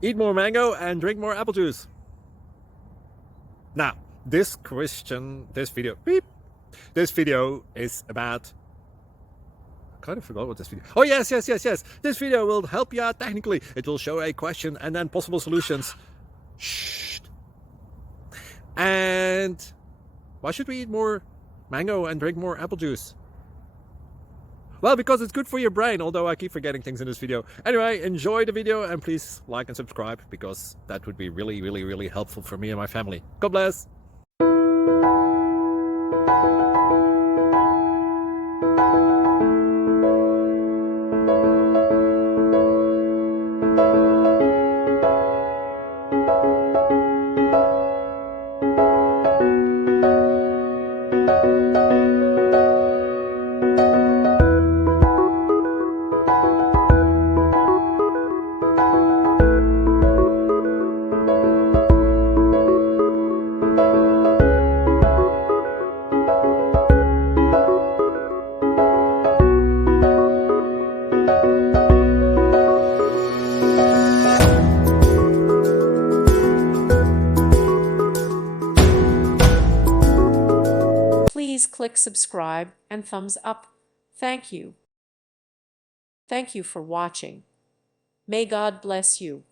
Eat more mango and drink more apple juice. Now, this video is about, I kind of forgot what this video. Oh, yes. This video will help you out technically. It will show a question and then possible solutions. Shh. And why should we eat more mango and drink more apple juice? Well, because it's good for your brain, although I keep forgetting things in this video. Anyway, enjoy the video and please like and subscribe, because that would be really helpful for me and my family. God bless! Please click subscribe and thumbs up. Thank you. Thank you for watching. May God bless you.